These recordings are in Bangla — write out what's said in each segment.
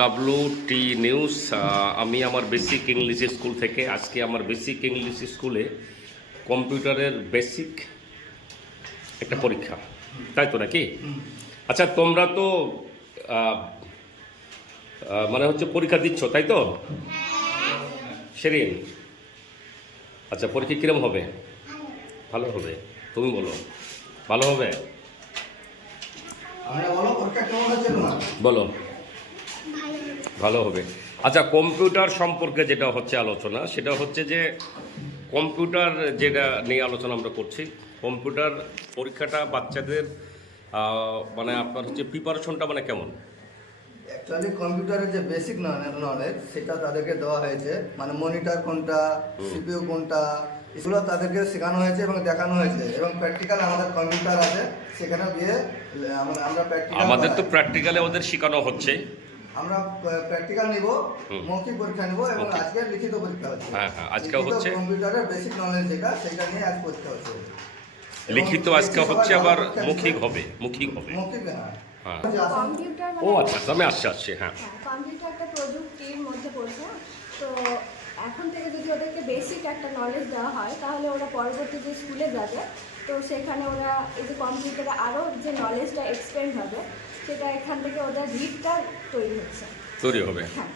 ডাব্লু টি নিউজ আমি আমার বেসিক ইংলিশ স্কুল থেকে আজকে আমার বেসিক ইংলিশ স্কুলে কম্পিউটারের বেসিক একটা পরীক্ষা। তাই তো নাকি? আচ্ছা তোমরা তো মানে হচ্ছে পরীক্ষা দিচ্ছ তাই তো? সেরিন। আচ্ছা পরীক্ষা কিরম হবে? ভালো হবে তুমি বলো। ভালো হবে? বলো পরীক্ষা কেমন হচ্ছে তোমার বলো ভালো হবে। আচ্ছা কম্পিউটার সম্পর্কে যেটা হচ্ছে আলোচনা সেটা হচ্ছে যে কম্পিউটার যেটা নিয়ে আলোচনা আমরা করছি কম্পিউটার পরীক্ষাটা বাচ্চাদের মানে আপনার হচ্ছে প্রিপারেশনটা মানে কেমন? অ্যাকচুয়ালি কম্পিউটারের যে বেসিক নলেজ সেটা তাদেরকে দেওয়া হয়েছে। মানে মনিটর কোনটা সিপিইউ কোনটা এগুলো তাদেরকে শেখানো হয়েছে এবং দেখানো হয়েছে। এবং প্র্যাকটিক্যাল আমাদের কম্পিউটার আছে সেখানে গিয়ে আমরা আমরা প্র্যাকটিক্যাল আমাদের তো প্র্যাকটিক্যালে ওদের শেখানো হচ্ছে। আমরা প্র্যাকটিক্যাল নিব। মৌখিক পরীক্ষা নিব এবং আজকে লিখিত পরীক্ষা হচ্ছে। হ্যাঁ, হ্যাঁ, আজকে হচ্ছে- কম্পিউটারের বেসিক নলেজ যেটা সেটা নিয়ে আজ পরীক্ষা হচ্ছে। লিখিত আজকে হচ্ছে আবার মৌখিক হবে। মৌখিক হবে। মৌখিক হ্যাঁ। হ্যাঁ আসন- কম্পিউটার ও মানে আচ্ছা আচ্ছা, আমি আসছি আসছি হ্যাঁ। হ্যাঁ, কম্পিউটার একটা প্রযুক্তির মধ্যে পড়ছে তো এখন থেকে যদি ওদেরকে বেসিক একটা নলেজ দেওয়া হয় তাহলে ওরা পরবর্তী যে স্কুলে যাবে তো সেখানে ওরা এই যে কম্পিউটারে আরও যে নলেজটা এক্সপেন্ড হবে সেটা এখান থেকে ওদের রিডটা তৈরি হচ্ছে। তৈরি হবে। হ্যাঁ।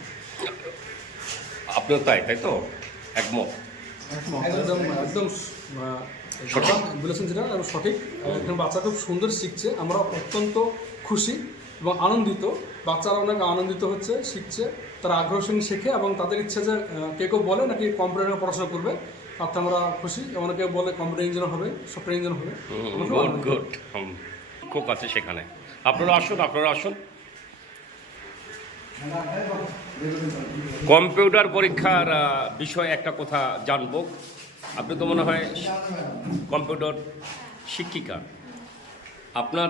তাই তাই তো? একমত? একদম একদম সঠিক। বলেছেন যেটা একদম সঠিক। এখন বাচ্চা খুব সুন্দর শিখছে আমরা অত্যন্ত খুশি এবং আনন্দিত। বাচ্চারা অনেক আনন্দিত হচ্ছে শিখছে তারা আগ্রহ সঙ্গে শেখে এবং তাদের ইচ্ছে যে কে কেউ বলে নাকি কম্পিউটারে পড়াশোনা করবে তাতে আমরা খুশি। অনেকে বলে কম্পিউটার ইঞ্জিনিয়ার হবে সফটওয়্যার ইঞ্জিনিয়ার হবে। গুড গুড খুব আছে সেখানে। আপনারা আসুন আপনারা আসুন। কম্পিউটার পরীক্ষার বিষয়ে একটা কথা জানব। আপনি তো মনে হয় কম্পিউটার শিক্ষিকা। আপনার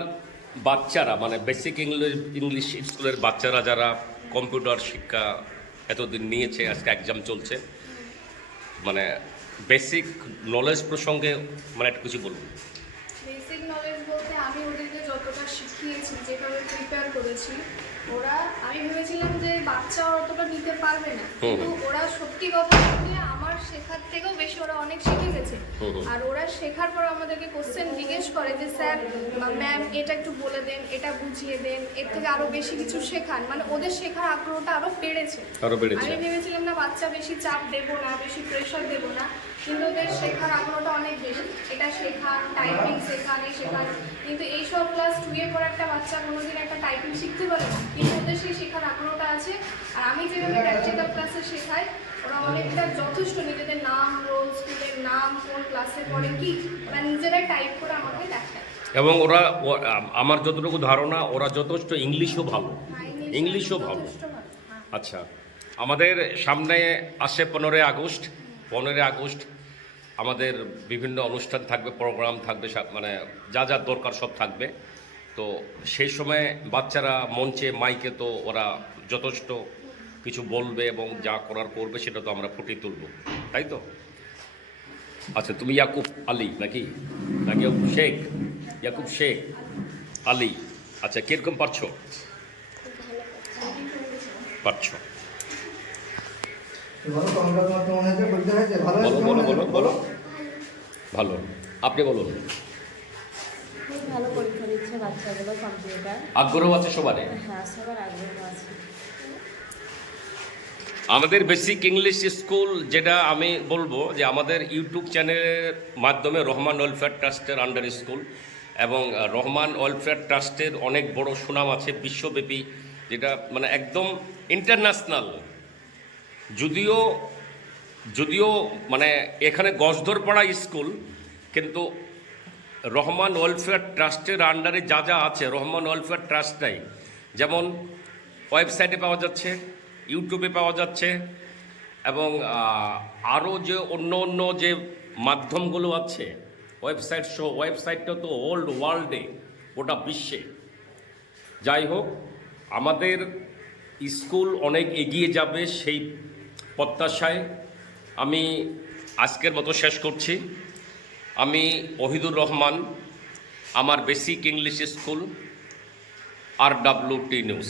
বাচ্চারা মানে বেসিক ইংলিশ ইংলিশ স্কুলের বাচ্চারা যারা কম্পিউটার শিক্ষা এতদিন নিয়েছে, আজকে এক্সাম চলছে মানে বেসিক নলেজ প্রসঙ্গে মানে একটু কিছু বলুন। বেসিক নলেজ বলতে আমি যতটা শিখিয়েছি যেভাবে প্রিপেয়ার করেছি ওরা আমি ভেবেছিলাম যে বাচ্চা অতটা নিতে পারবে না। কিন্তু ওরা সত্যি কথা বলতে আমার শেখার থেকেও বেশি ওরা অনেক শিখে গেছে। আর ওরা শেখার পর আমাদেরকে কোশ্চেন জিজ্ঞেস করে যে স্যার ম্যাম এটা একটু বলে দেন এটা বুঝিয়ে দেন এর থেকে আরও বেশি কিছু শেখান। মানে ওদের শেখার আগ্রহটা আরও বেড়েছে। আরও বেড়েছে। আমি ভেবেছিলাম না বাচ্চা বেশি চাপ দেবো না বেশি প্রেশার দেবো না কিন্তু ওদের শেখার আগ্রহটা অনেক বেশি। এটা শেখান টাইপিং শেখান এই শেখান কিন্তু এইসব ক্লাস টুয়ে পর একটা বাচ্চা কোনোদিন একটা টাইপিং শিখতে পারে কিন্তু ওদের সেই শেখার আগ্রহটা আছে। আর আমি যেভাবে প্র্যাকটিক্যাল ক্লাসে শেখাই ওরা অনেকটা যথেষ্ট নিজেদের নাম রোল স্কুলের নাম কোন ক্লাসে পড়ে কি ওরা নিজেরাই টাইপ করে আমাকে দেখায়। এবং ওরা আমার যতটুকু ধারণা ওরা যথেষ্ট ইংলিশও ভালো। হ্যাঁ, ইংলিশও ভালো যথেষ্ট ভালো। হ্যাঁ আচ্ছা আমাদের সামনে আসে পনেরোই আগস্ট। পনেরোই আগস্ট আমাদের বিভিন্ন অনুষ্ঠান থাকবে প্রোগ্রাম থাকবে মানে যা যা দরকার সব থাকবে। তো সেই সময় বাচ্চারা মঞ্চে মাইকে তো ওরা যথেষ্ট কিছু বলবে এবং যা করার করবে সেটা তো আমরা ফুটিয়ে তুলব তাই তো? আচ্ছা তুমি ইয়াকুব আলী নাকি? নাকি ইয়াকুব শেখ? ইয়াকুব শেখ আলী। আচ্ছা কীরকম পারছ? পারছ। বলো বলো বলো বলো ভালো। আপনি বলুন। ভালো পরীক্ষা বাচ্চাগুলো কম্পিউটার আগ্রহ আছে সবারই? হ্যাঁ সবার আগ্রহ আছে। আমাদের বেসিক ইংলিশ স্কুল যেটা আমি বলব যে আমাদের ইউটিউব চ্যানেলের মাধ্যমে রহমান ওয়েলফেয়ার ট্রাস্টের আন্ডার স্কুল এবং রহমান ওয়েলফেয়ার ট্রাস্টের অনেক বড় সুনাম আছে বিশ্বব্যাপী যেটা মানে একদম ইন্টারন্যাশনাল যদিও যদিও মানে এখানে গজদরপাড়া স্কুল কিন্তু রহমান ওয়েলফেয়ার ট্রাস্টের আন্ডারে যা যা আছে, রহমান ওয়েলফেয়ার ট্রাস্টটাই। যেমন ওয়েবসাইটে পাওয়া যাচ্ছে, ইউটিউবে পাওয়া যাচ্ছে, এবং আরও যে অন্য অন্য যে মাধ্যমগুলো আছে, ওয়েবসাইট সহ, ওয়েবসাইটটা তো ওল্ড ওয়ার্ল্ডে, গোটা বিশ্বে। যাই হোক, আমাদের স্কুল অনেক এগিয়ে যাবে সেই প্রত্যাশায় আমি আজকের মতো শেষ করছি। আমি ওহিদুর রহমান আমার বেসিক ইংলিশ স্কুল আর ডাব্লিউ টি নিউজ